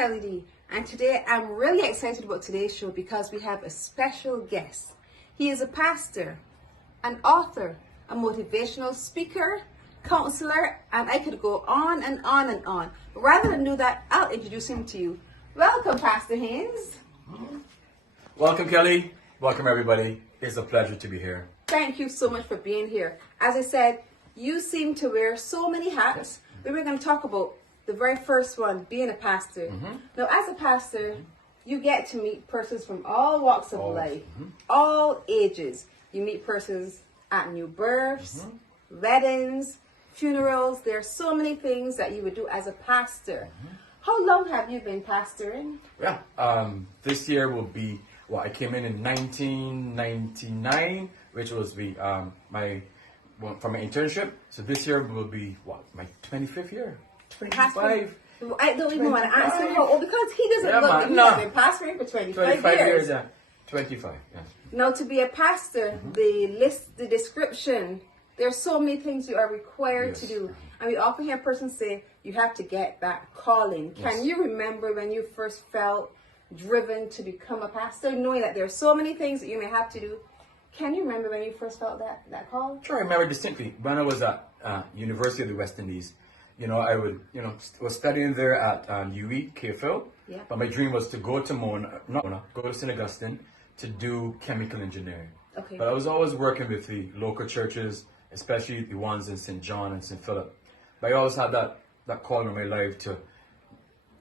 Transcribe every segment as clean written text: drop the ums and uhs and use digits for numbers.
Kelly D, and today I'm really excited about today's show because we have a special guest. He is a pastor, an author, a motivational speaker, counselor, and I could go on and on and on. But rather than do that, I'll introduce him to you. Welcome, Pastor Haynes. Welcome, Kelly. Welcome, everybody. It's a pleasure to be here. Thank you so much for being here. As I said, you seem to wear so many hats, but we're going to talk about the very first one, being a pastor. Now, as a pastor, you get to meet persons from all walks of life, all ages. You meet persons at new births, weddings, funerals. There are so many things that you would do as a pastor. How long have you been pastoring? Yeah, this year will be, well, I came in 1999, which was from my internship. So this year will be, what, my 25th year? 25. I don't even want to ask him how old, because he doesn't look like he has been pastoring for 25 years. Yeah. 25, yeah. Now, to be a pastor, the description, there are so many things you are required to do. And we often hear persons say, you have to get that calling. Can you remember when you first felt driven to become a pastor, knowing that there are so many things that you may have to do? Can you remember when you first felt that call? Sure, I remember distinctly. When I was at University of the West Indies, I was studying there at UE, KFL. Yeah. But my dream was to go to go to St. Augustine to do chemical engineering. Okay. But I was always working with the local churches, especially the ones in St. John and St. Philip. But I always had that call in my life to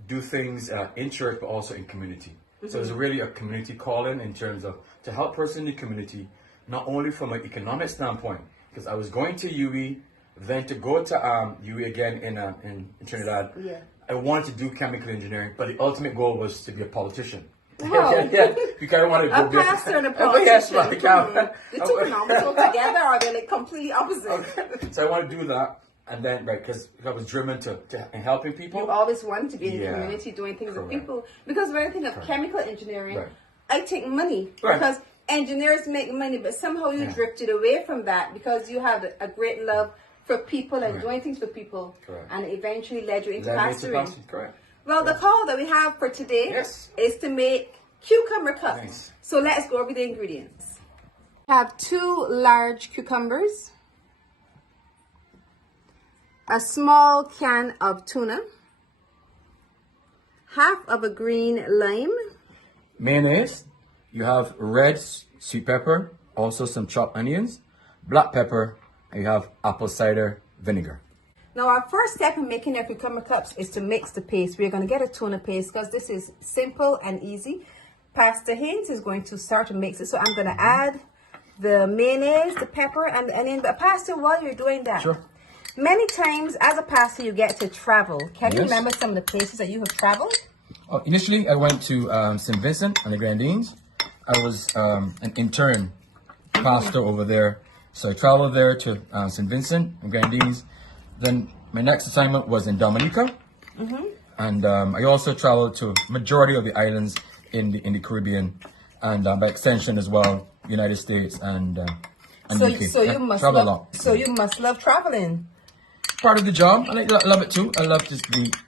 do things in church, but also in community. So it was really a community calling in terms of to help persons in the community, not only from an economic standpoint, because I was going to UE, then to go to UE again in Trinidad. Yeah. I wanted to do chemical engineering, but the ultimate goal was to be a politician. Wow. Yeah, because I wanted to be a pastor and a politician. Yes, right. The two are not together, or are they like completely opposite? Okay. So I want to do that. And then, because I was driven to helping people. You always wanted to be in the community doing things with people. Because when I think of chemical engineering, I take money. Because engineers make money, but somehow you drifted away from that because you had a great love for people and doing things for people. And it eventually led you into pastoring. Correct. Well, the call that we have for today is to make cucumber cups. Nice. So let's go over the ingredients. We have 2 large cucumbers, a small can of tuna, half of a green lime, mayonnaise, you have red sweet pepper, also some chopped onions, black pepper, and you have apple cider vinegar. Now, our first step in making our cucumber cups is to mix the paste. We're going to get a tuna paste because this is simple and easy. Pastor Haynes is going to start to mix it. So I'm going to add the mayonnaise, the pepper, and the onion. But Pastor, while you're doing that, many times as a pastor you get to travel. Can you remember some of the places that you have traveled? Initially, I went to St. Vincent and the Grenadines. I was an intern pastor over there. So I traveled there to St. Vincent and Grenadines. Then my next assignment was in Dominica. And I also traveled to majority of the islands in the Caribbean, and by extension as well, United States and UK. So you must love traveling. Part of the job, and I love it too. I love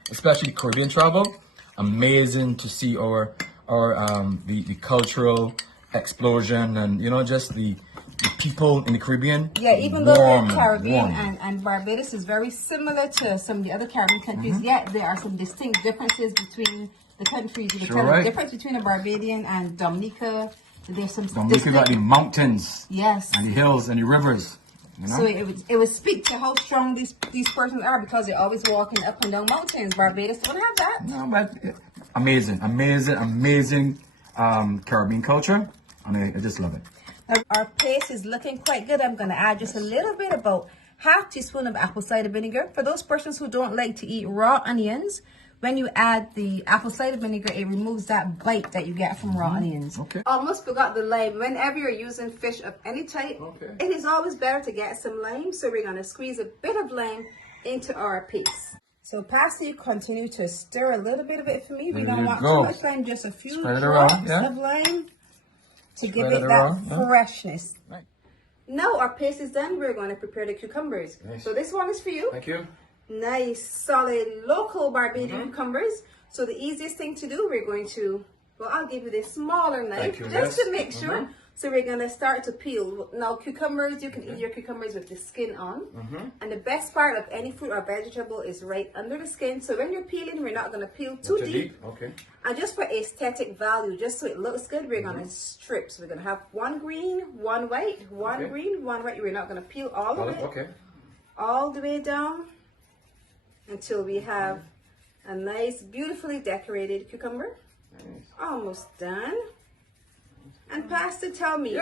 especially Caribbean travel. Amazing to see the cultural explosion and just the people in the Caribbean. Yeah, even though the Caribbean and Barbados is very similar to some of the other Caribbean countries, yet there are some distinct differences between the countries. You can tell the difference between a Barbadian and Dominica. There's some Dominica got the mountains, and the hills and the rivers. So it would speak to how strong these persons are because they're always walking up and down mountains. Barbados don't have that. No, but amazing Caribbean culture, and I just love it. Our paste is looking quite good. I'm going to add just a little bit, about half teaspoon of apple cider vinegar. For those persons who don't like to eat raw onions, when you add the apple cider vinegar, it removes that bite that you get from raw onions. Okay. Almost forgot the lime. Whenever you're using fish of any type, it is always better to get some lime. So we're going to squeeze a bit of lime into our paste. So Pastor, you continue to stir a little bit of it for me. We don't want too much lime, just a few drops of lime to give it that freshness. Right. Now our paste is done. We're going to prepare the cucumbers. Nice. So this one is for you. Thank you. nice, solid, local Barbadian cucumbers. So the easiest thing to do, we're going to, well, I'll give you this smaller knife just to make sure. So we're going to start to peel. Now, cucumbers, you can eat your cucumbers with the skin on. And the best part of any fruit or vegetable is right under the skin. So when you're peeling, we're not going to peel too deep. Okay. And just for aesthetic value, just so it looks good, we're going to strip. So we're going to have one green, one white, one green, one white. We're not going to peel all of it. All the way down until we have a nice, beautifully decorated cucumber. Almost done. And Pastor, tell me,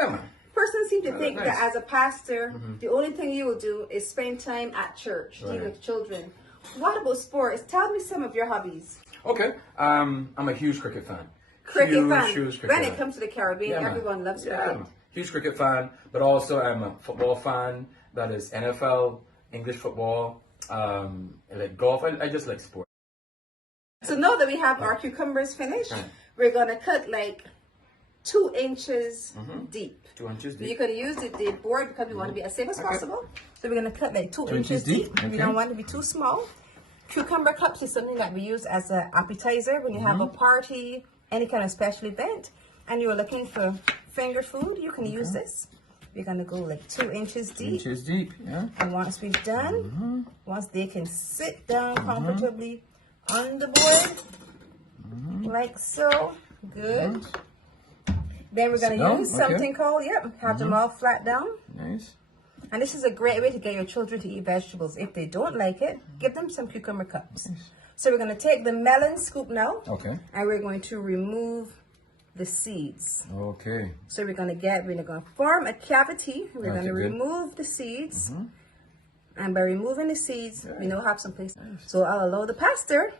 person seems to think that as a pastor, the only thing you will do is spend time at church, dealing with children. What about sports? Tell me some of your hobbies. Okay, I'm a huge cricket fan. Huge cricket when it comes to the Caribbean, everyone loves cricket. Huge cricket fan, but also I'm a football fan. That is NFL, English football, I like golf. I just like sport. So now that we have our cucumbers finished, we're going to cut like 2 inches deep. 2 inches deep. You can use the board because we want to be as safe as possible. So we're going to cut like 2 inches deep. We don't want it to be too small. Cucumber cups is something that we use as an appetizer when you have a party, any kind of special event, and you're looking for finger food, you can use this. We're going to go like 2 inches deep. 2 inches deep, And once we've done, once they can sit down comfortably on the board, like so. Good. Then we're going to use something called, have them all flat down. Nice. And this is a great way to get your children to eat vegetables. If they don't like it, give them some cucumber cups. Nice. So we're going to take the melon scoop now. And we're going to remove the seeds. So we're going to form a cavity. We're going to remove the seeds. And by removing the seeds, we now have some place. So I'll allow the pastor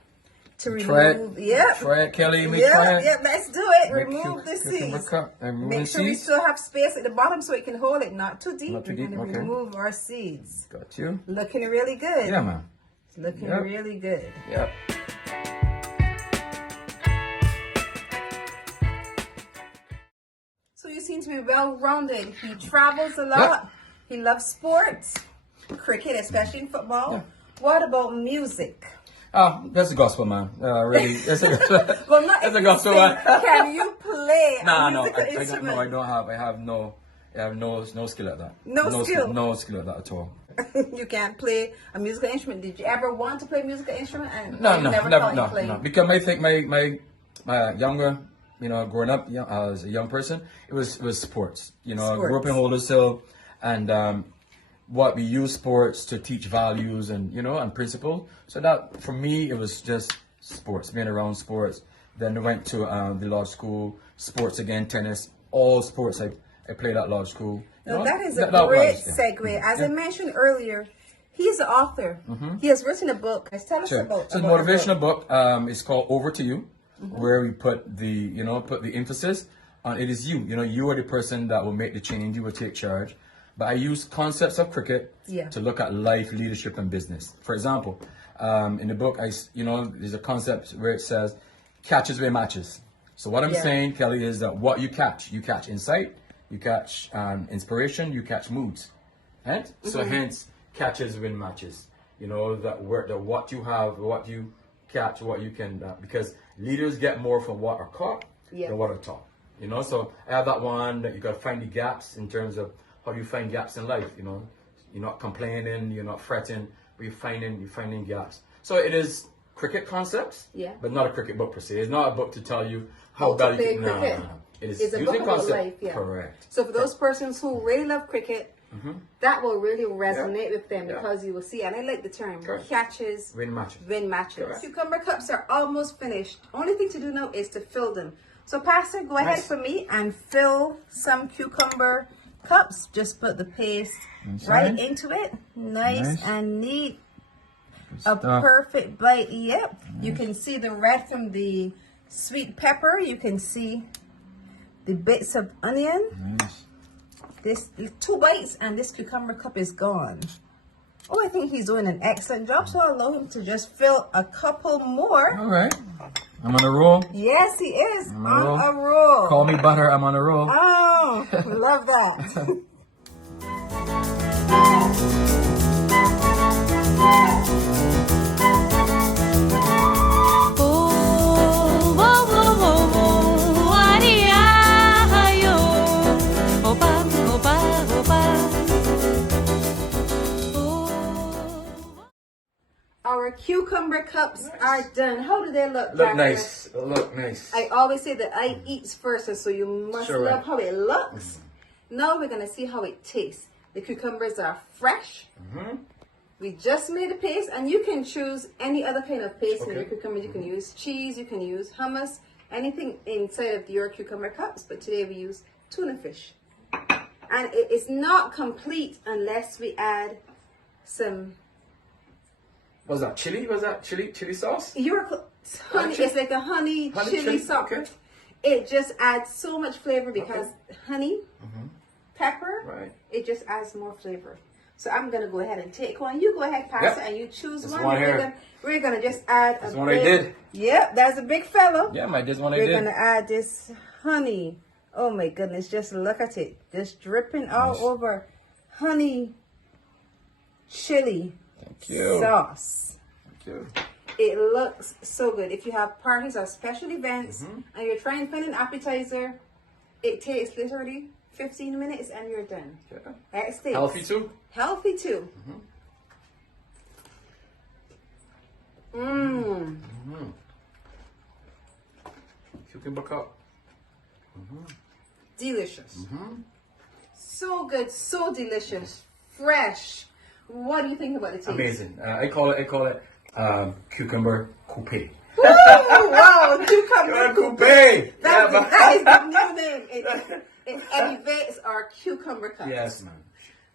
to remove. Try it, Kelly. Try it. Let's do it. Remove the seeds. Make sure we still have space at the bottom so it can hold it, not too deep. We're going to remove our seeds. Got you. Looking really good. Yeah, man. It's looking really good. Yep. So you seem to be well-rounded. He travels a lot. He loves sports, cricket, especially in football. What about music? That's a gospel, man. Really, that's a well, not that's a gospel, man. Can you play a musical No, instrument? I don't have. I have no skill at that. No skill? No skill at that at all. You can't play a musical instrument. Did you ever want to play a musical instrument? And No. Because I think my younger, growing up as a young person, it was sports. I grew up in Holdersville, and what we use sports to teach values and and principles. So that for me it was just sports, being around sports. Then I went to the law school, sports again, tennis, all sports I played at law school. That is a great segue. As I mentioned earlier, he's an author. He has written a book. Tell us about. It's a motivational book. It's called Over to You, where we put the emphasis on it is you. You are the person that will make the change. You will take charge. But I use concepts of cricket to look at life, leadership, and business. For example, in the book, there's a concept where it says, catches where matches. So what I'm saying, Kelly, is that what you catch insight, you catch inspiration, you catch moods. Right? So hence, catches win matches. That what you have, what you catch, what you can, because leaders get more from what are caught than what are taught. So I have that one that you got to find the gaps in terms of how do you find gaps in life. You're not complaining, you're not fretting, but you're finding gaps. So it is cricket concepts, but not a cricket book per se. It's not a book to tell you how to play cricket. It is it's a book about life. Correct. So for those persons who really love cricket, that will really resonate with them because you will see, and I like the term, catches win matches. Correct. Cucumber cups are almost finished. Only thing to do now is to fill them. So Pastor, go ahead for me and fill some cucumber cups. Just put the paste right into it. Nice and neat. A perfect bite. You can see the red from the sweet pepper. You can see the bits of onion. This 2 bites and this cucumber cup is gone. Oh, I think he's doing an excellent job, so I'll allow him to just fill a couple more. All right. I'm on a roll. Yes, he is on a roll. Call me butter. I'm on a roll. Oh, love that. Our cucumber cups are done. How do they look? Look nice. Look nice. I always say that I eats first, so you must love how it looks. Now we're going to see how it tastes. The cucumbers are fresh. We just made a paste, and you can choose any other kind of paste in your cucumbers. You can use cheese, you can use hummus, anything inside of your cucumber cups. But today we use tuna fish. And it is not complete unless we add some... Was that chili? Was that chili sauce? Honey, it's like a honey chili sauce. Okay. It just adds so much flavor because honey, pepper, it just adds more flavor. So I'm going to go ahead and take one. You go ahead, Pastor, and you choose one. We're going to just add this one I did. Yep, that's a big fellow. Yeah, this one I did. We're going to add this honey. Oh my goodness, just look at it. Just dripping all over honey chili sauce. Thank you. It looks so good. If you have parties or special events and you're trying to find an appetizer, it takes literally 15 minutes and you're done. Yeah. Healthy too? Healthy too. Cucumber cup. Delicious. So good, so delicious, fresh. What do you think about the taste? Amazing. I call it cucumber coupe. Wow, cucumber coupe. That is the new name. It elevates our cucumber cups. Yes, man.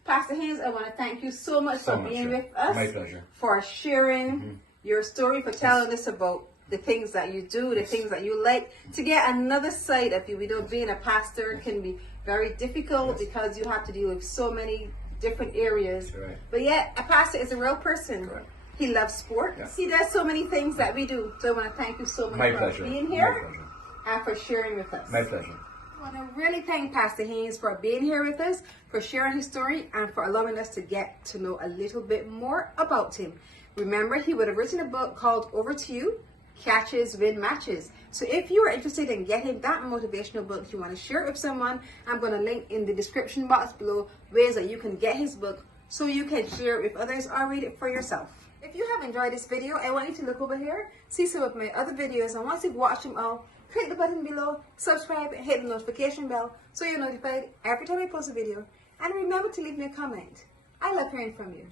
Pastor Haynes, I want to thank you so much for being with us. My pleasure. For sharing your story, for telling us about the things that you do, the things that you like, to get another side of you. We know being a pastor can be very difficult because you have to deal with so many different areas. But yet, a pastor is a real person. He loves sports. He does so many things that we do. So I want to thank you so much for being here and for sharing with us. My pleasure. I want to really thank Pastor Haynes for being here with us, for sharing his story, and for allowing us to get to know a little bit more about him. Remember, he would have written a book called Over to You, Catches, Win Matches. So if you are interested in getting that motivational book, you want to share it with someone, I'm going to link in the description box below ways that you can get his book so you can share it with others or read it for yourself. If you have enjoyed this video, I want you to look over here, see some of my other videos, and once you've watched them all, click the button below, subscribe, and hit the notification bell so you're notified every time I post a video. And remember to leave me a comment. I love hearing from you.